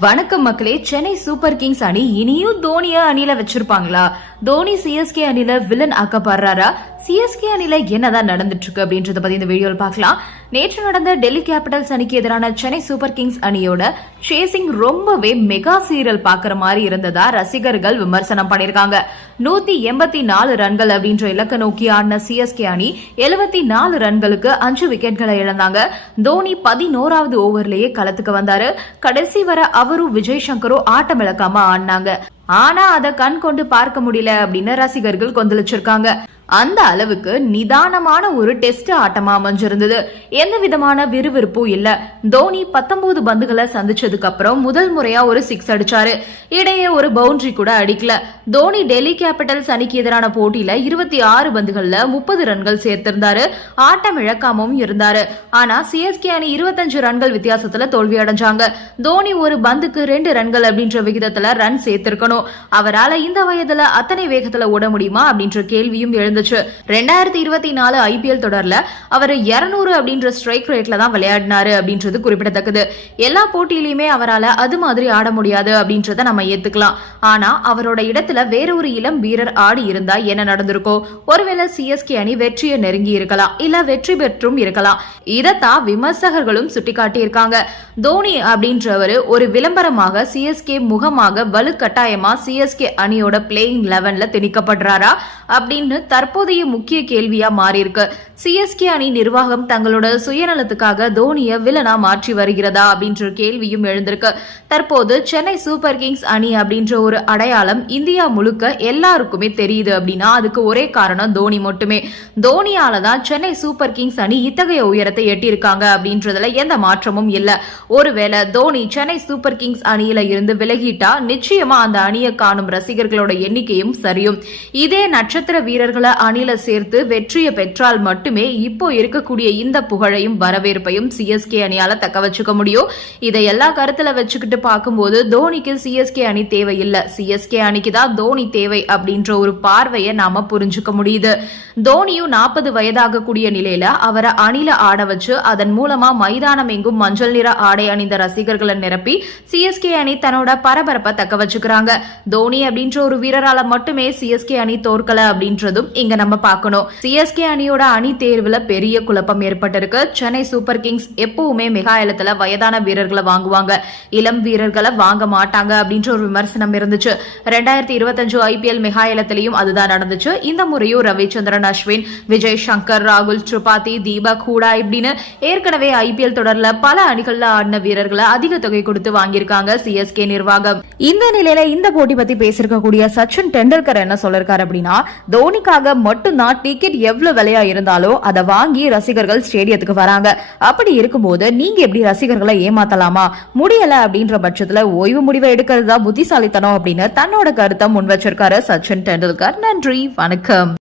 வணக்கம் மக்களே Chennai Super Kings அணி இனியும் தோனிய அணியில வச்சிருப்பாங்களா? தோனி சிஎஸ்கே அணில வில்லன் ஆக்கப்படுறாரா? சிஎஸ்கே அணில என்னதான் நடந்துட்டு இருக்கு அப்படின்றத பத்தி இந்த வீடியோவில் பார்க்கலாம். நேற்று நடந்த டெல்லி கேபிட்டல்ஸ் அணிக்கு எதிரான சென்னை சூப்பர் கிங்ஸ் அணியோட சேசிங் ரொம்பவே மெகா சீரியல் பாக்குற மாதிரி இருந்ததா ரசிகர்கள் விமர்சனம் பண்ணிருக்காங்க நூத்தி எண்பத்தி நாலு ரன்கள் அப்படின்ற இலக்க நோக்கி ஆடின சிஎஸ்கே அணி எழுபத்தி நாலு ரன்களுக்கு அஞ்சு விக்கெட்களை இழந்தாங்க. தோனி பதினோராவது ஓவர்லயே களத்துக்கு வந்தாரு. கடைசி வர அவரும் விஜய் சங்கரும் ஆட்டம் இழக்காம ஆடினாங்க. ஆனா அதை கண் கொண்டு பார்க்க முடியல அப்படின்னு ரசிகர்கள் கொந்தளிச்சிருக்காங்க. அந்த அளவுக்கு நிதானமான ஒரு டெஸ்ட் ஆட்டமா அமைஞ்சிருந்தது. எந்த விதமான விறுவிறுப்பும் இல்ல. தோனி பத்தொன்பது பந்துகளை சந்திச்சதுக்கு அப்புறம் முதல் முறையா ஒரு சிக்ஸ் அடிச்சாரு. இடையே ஒரு பவுண்டரி கூட அடிக்கல. தோனி டெல்லி கேபிட்டல்ஸ் அணிக்கு எதிரான போட்டியில இருபத்தி ஆறு பந்துகள்ல முப்பது ரன்கள் சேர்த்திருந்தாரு. ஆட்டம் இழக்காமவும் இருந்தாரு. ஆனா சிஎஸ்கே அணி இருபத்தஞ்சு ரன்கள் வித்தியாசத்துல தோல்வி அடைஞ்சாங்க தோனி ஒரு பந்துக்கு ரெண்டு ரன்கள் அப்படின்ற விகிதத்துல ரன் சேர்த்திருக்கணும். அவரால் இந்த வயதுல அத்தனை வேகத்துல ஓட முடியுமா அப்படின்ற கேள்வியும் இருந்துச்சு. ரெண்டாயிரத்தி இருபத்தி நாலு ஐபிஎல் தொடர்ல அவர் இருநூறு அப்படின்ற ஸ்ட்ரைக் ரேட்ல தான் விளையாடினாரு அப்படின்றது குறிப்பிடத்தக்கது. எல்லா போட்டியிலுமே அவரால் அது மாதிரி ஆட முடியாது அப்படின்றத நம்ம ஏத்துக்கலாம். ஆனா அவரோட இடத்துல வேற ஒரு இளம் வீரர் ஆடி இருந்தா என்ன நடந்திருக்கும் ஒருவேளை சிஎஸ்கே அணி வெற்றியை நெருங்கி இருக்கலாம் இல்ல வெற்றி பெற்றும் இருக்கலாம். இதத்தான் விமர்சகர்களும் சுட்டிக்காட்டி இருக்காங்க தோனி அப்படின்றவர் ஒரு விளம்பரமாக சிஎஸ்கே முகமாக வலுக்கட்டாயமா சிஎஸ்கே அணியோட பிளேயிங் லெவன்ல திணிக்கப்படுறாரா அப்படின்னு தற்போதைய முக்கிய கேள்வியா மாறியிருக்கு. சிஎஸ்கே அணி நிர்வாகம் தங்களோட சுயநலத்துக்காக தோனிய வில்லனா மாற்றி வருகிறதா அப்படின்ற கேள்வியும் எழுந்திருக்கு. தற்போது சென்னை சூப்பர் கிங்ஸ் அணி அப்படின்ற ஒரு அடையாளம் இந்தியா முழுக்க எல்லாருக்குமே தெரியுது அப்படின்னா அதுக்கு ஒரே காரணம் தோனி மட்டுமே. தோனியால தான் சென்னை சூப்பர் கிங்ஸ் அணி இத்தகைய உயரத்தை எட்டியிருக்காங்க அப்படின்றதுல எந்த மாற்றமும் இல்லை. ஒருவேளை தோனி சென்னை சூப்பர் கிங்ஸ் அணியில இருந்து விலகிட்டா நிச்சயமா அந்த அணியை காணும் ரசிகர்களோட எண்ணிக்கையும் சரியும். இதே நட்சத்திர வீரர்களை அணில சேர்த்து வெற்றியை பெற்றால் மட்டுமே இப்போ இருக்கக்கூடிய இந்த புகழையும் வரவேற்பையும் சிஎஸ்கே அணியால தக்க வச்சுக்க முடியும். இதை எல்லா கருத்துல வச்சுக்கிட்டு பார்க்கும்போது தோனிக்கு சிஎஸ்கே அணி தேவையில்லை. சிஎஸ்கே அணிக்கு தான் தோனி தேவை அப்படின்ற ஒரு பார்வையை நாம புரிஞ்சுக்க முடியுது. தோனியும் நாற்பது வயதாகக்கூடிய நிலையில அவரை அணில ஆட வச்சு அதன் மூலமா மைதானம் எங்கும் மஞ்சள் நிற ஆடை அணிந்த ரசிகர்களை நிரப்பி சிஎஸ்கே அணி தன்னோட பரபரப்பை தக்க வச்சுக்கிறாங்க. தோனி அப்படின்ற ஒரு வீரரால மட்டுமே சிஎஸ்கே அணி தோற்கல அப்படின்றதும் இங்க நம்ம பார்க்கணும். சிஎஸ்கே அணியோட அணி தேர்வுல பெரிய குழப்பம் ஏற்பட்டிருக்கு. சென்னை சூப்பர் கிங்ஸ் எப்பவுமே மெகாயலத்துல வயதான வீரர்களை வாங்குவாங்க. இளம் வீரர்களை வாங்க மாட்டாங்க அப்படின்ற ஒரு விமர்சனம் இருந்துச்சு. ரெண்டாயிரத்தி இருபத்தஞ்சு ஐபிஎல் மெகாயலத்திலையும் அதுதான் நடந்துச்சு. இந்த முறையும் ரவிச்சந்திரன் அஸ்வின் விஜய் சங்கர் ராகுல் திரிபாதி தீபக் ஹூடா இப்படின்னு ஏற்கனவே ஐபிஎல் தொடர்ல பல அணிகள்ல ஆடின வீரர்களை அதிக தொகை கொடுத்து வாங்கியிருக்காங்க சிஎஸ்கே நிர்வாகம். இந்த நிலையில இந்த போட்டி பத்தி பேசிருக்கக்கூடிய சச்சின் டெண்டுல்கர் என்ன சொல்லிருக்காரு அப்படின்னா தோனிக்காக மட்டும்தான் டிக்கெட் எவ்வளவு விலையா இருந்தாலும் அதை வாங்கி ரசிகர்கள் ஸ்டேடியத்துக்கு வராங்க. அப்படி இருக்கும்போது நீங்க எப்படி ரசிகர்களை ஏமாத்தலாமா? முடியல அப்படின்ற பட்சத்துல ஓய்வு முடிவை எடுக்கிறது தான் புத்திசாலித்தனம் அப்படின்னு தன்னோட கருத்தை முன் வச்சிருக்காரு சச்சின் டெண்டுல்கர். நன்றி வணக்கம்.